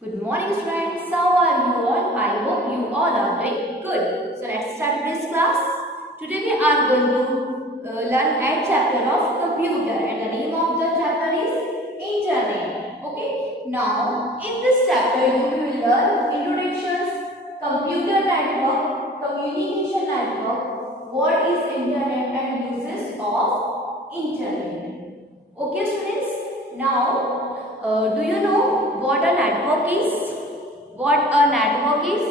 Good morning friends, how are you all? I hope you all are doing good. So let's start this class. Today we are going to learn a chapter of computer and the name of the chapter is Internet. Okay. Now in this chapter you will learn introductions, computer network, communication network, what is Internet and uses of Internet. Okay students. Now do you know what a network is? What a network is?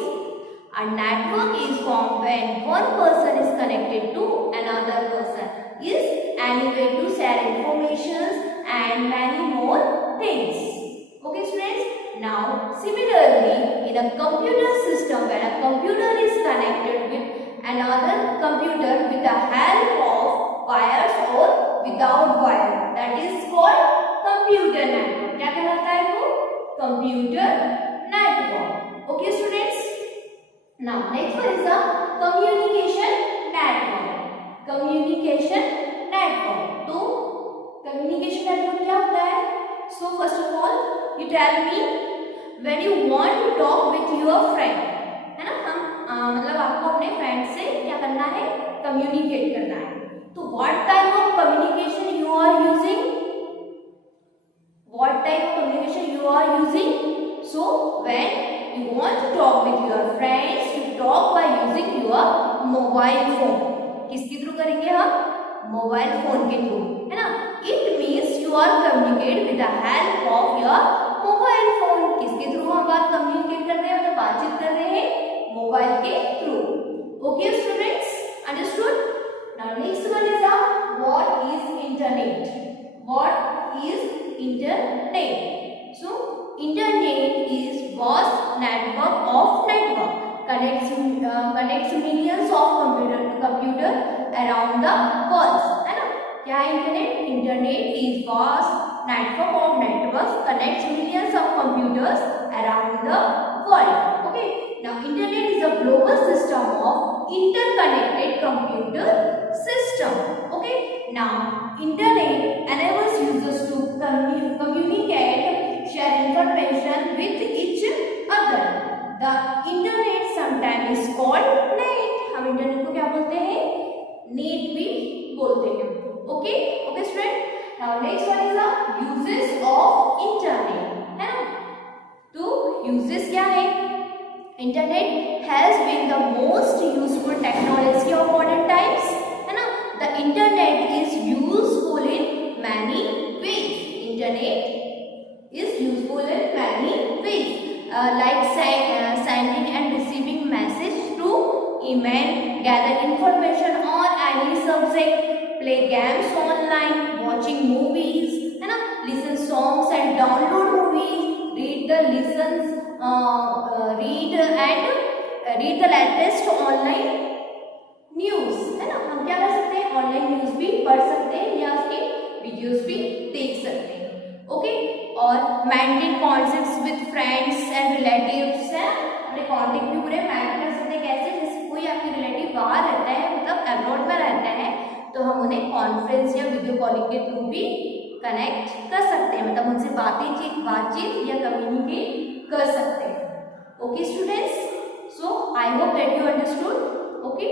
A network is formed when one person is connected to another person. Is any way to share information and many more things. Okay students? Now similarly in a computer system, when a computer is connected with another computer with the help of wires or without wire, that is called computer network. क्या कहलाता है वो? Computer network. Okay students. Now next one is the communication network. Communication network. तो communication network क्या होता है? So first of all you tell me when you want to talk with your friend, है ना? हम मतलब आपको अपने फ्रेंड से क्या करना है? कम्युनिकेट करना है. तो what type of communication you are using? What type of communication you are using? So when you want to talk with your friends, you talk by using your mobile phone. किसके through करेंगे हम? Mobile phone के through, है ना? It means you are communicate with the help of your mobile phone. किसके through हम बात communicate कर रहे हैं, मतलब बातचीत कर रहे हैं मोबाइल के through. Okay students, understood? Now next one is what is internet? What is internet? So internet is vast network of network connects millions of computer around the world, है ना? क्या है internet? Internet is vast network of networks connects millions of computers around the world. Okay. Now internet is a global system of interconnected computer system. Okay. Now internet enables users to communicate, share information with each other. The internet sometimes is called net. हम internet को क्या बोलते हैं? Net भी बोलते हैं. Okay okay student. Now next one is the uses of internet, है ना? तो यूजेस क्या है? Internet has been the most useful technology of modern times, है ना? The internet is useful in many ways. Internet is useful in many ways, like sending and receiving message through email, gather information on any subject, play games online, watching movies, है ना? Listen songs and download movies, read the latest online news, है ना? हम क्या कर सकते हैं? Online news भी पढ़ सकते हैं या उसके वीडियोस भी देख सकते हैं. ओके. और maintain contacts with friends and relatives, है अपने कॉन्टेक्ट भी पूरे मेंटेन कर सकते हैं. कैसे? जैसे कोई आपके रिलेटिव बाहर रहता है, मतलब अब्रॉड में रहता है, तो हम उन्हें कॉन्फ्रेंस या वीडियो कॉलिंग के थ्रू भी कनेक्ट कर सकते हैं, मतलब उनसे बातचीत या कम्युनिकेट कर सकते हैं. Okay students, so I hope that you understood. Okay.